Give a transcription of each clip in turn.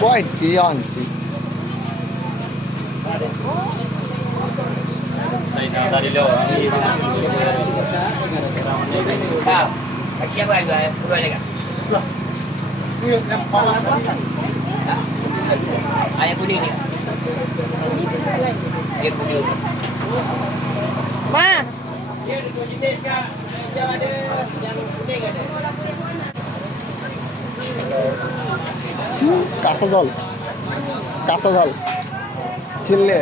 Quite Beyonce. Ayah kuning ni. Ayah kuning. Ma. কাঁচা জল। কাঁচা জল। চিনলে?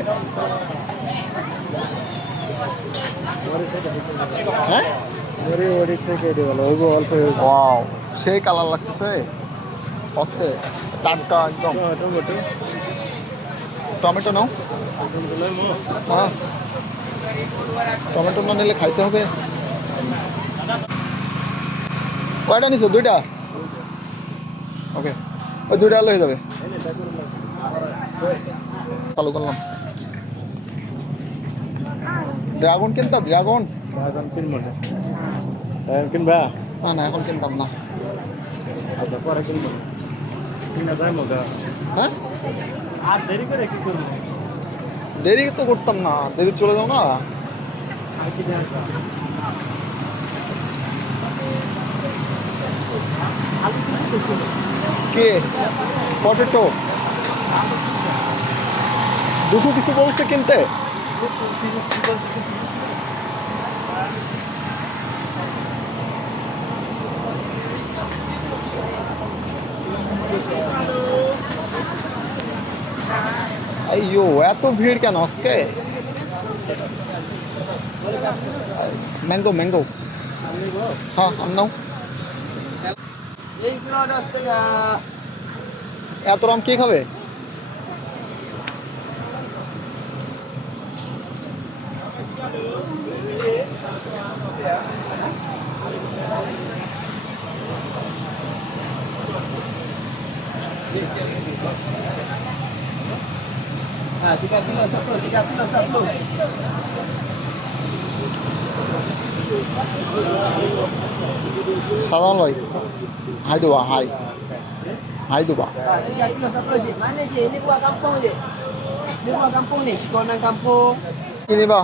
হ্যাঁ? ওয়াও সেই কালার লাগতেছে? অস্তে টাটকা একদম। টমেটো। নাও। হ্যাঁ। টমেটো না নিলে খাইতে হবে? কয়টা নিছো? দুইটা? ওকে ওই দুইটা হয়ে যাবে। চালু করলাম। ড্রাগন কিনতা? ড্রাগন কিনবা? না না এখন কিনতাম না। আচ্ছা পরে কিনবো। কিনা যায় মজা। হ্যাঁ? আর দেরি করে কি করব? দেরি তো করতাম না দেরি চলে যাও না। কে? পটেটো দুটো কিছু বলছে কিনতে? আইয়ো এত ভিড় কেন আজকে ম্যাঙ্গো ম্যাঙ্গো হ্যাঁ আম নাও Ini kilo dah setengah. এত রাম কে খাবে Ah, tiga kilo sepuluh, tiga kilo sepuluh. সাধারণ ভাই হাই দেবা হাই হাই দেবা Ah, tiga kilo sepuluh je. Mana je? Ini buah kampung je. Ini buah kampung ni, cikonan kampung. কি নিবা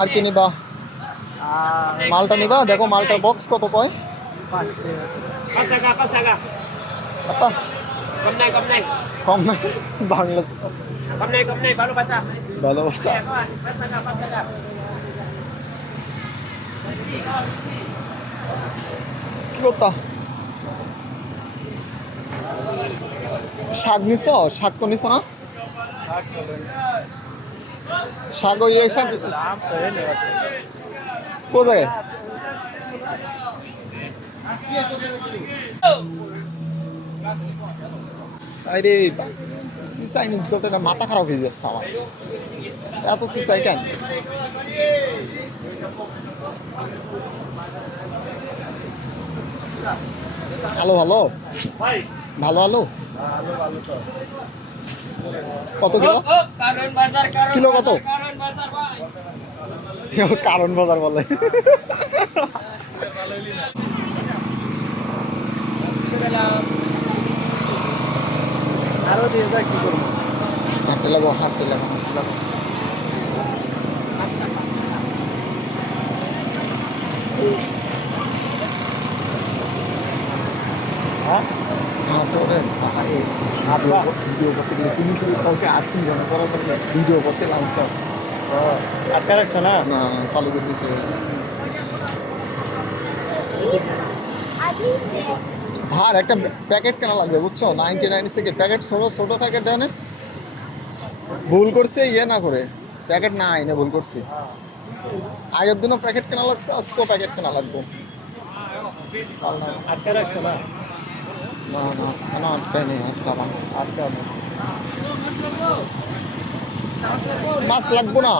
আর কি নিবা Ah, মালটা নিবা দেখো মালটার বক্স কত কয় pas taga, pas taga. আচ্ছা naik, kom naik. কম নাই Bangla Kom naik, kom naik. Baru basah. ভালো অবস্থা Ya kawan, pas taga, pas taga. কি করতা শাক নিছ শাক তো নিছ না শাক ওই শাক কোথায় আরে সিসাই নিচ্ছে ওটা মাথা খারাপ হয়ে যাচ্ছে আমার। এত সিসাই কেন? ভালো ভাই ভালো ভালো কত কিলো? bazar, bang. কারণ বাজার বলে। আরও দিয়ে যা কি করব হাঁটতে লাগো হাঁটতে লাগো হাঁটতে লাগো ভিডিও করতে গেলে তুমি শুধু কাউকে করার পরে ভিডিও করতে লাঞ্চ আটকা রাখছে না না চালু করে দিছে ভার একটা প্যাকেট কেনা লাগবে বুঝছ? নাইনটি নাইন থেকে প্যাকেট ছোট ছোট প্যাকেট দেয় না ভুল করছে ইয়ে না করে। প্যাকেট না আইনে ভুল করছি। আগের দিনও প্যাকেট কেনা লাগছে আজকেও প্যাকেট কেনা লাগবে। আটকা রাখছে না? না না কেন আটকায় নেই আটকাবা আটকা মাছ লাগবো না।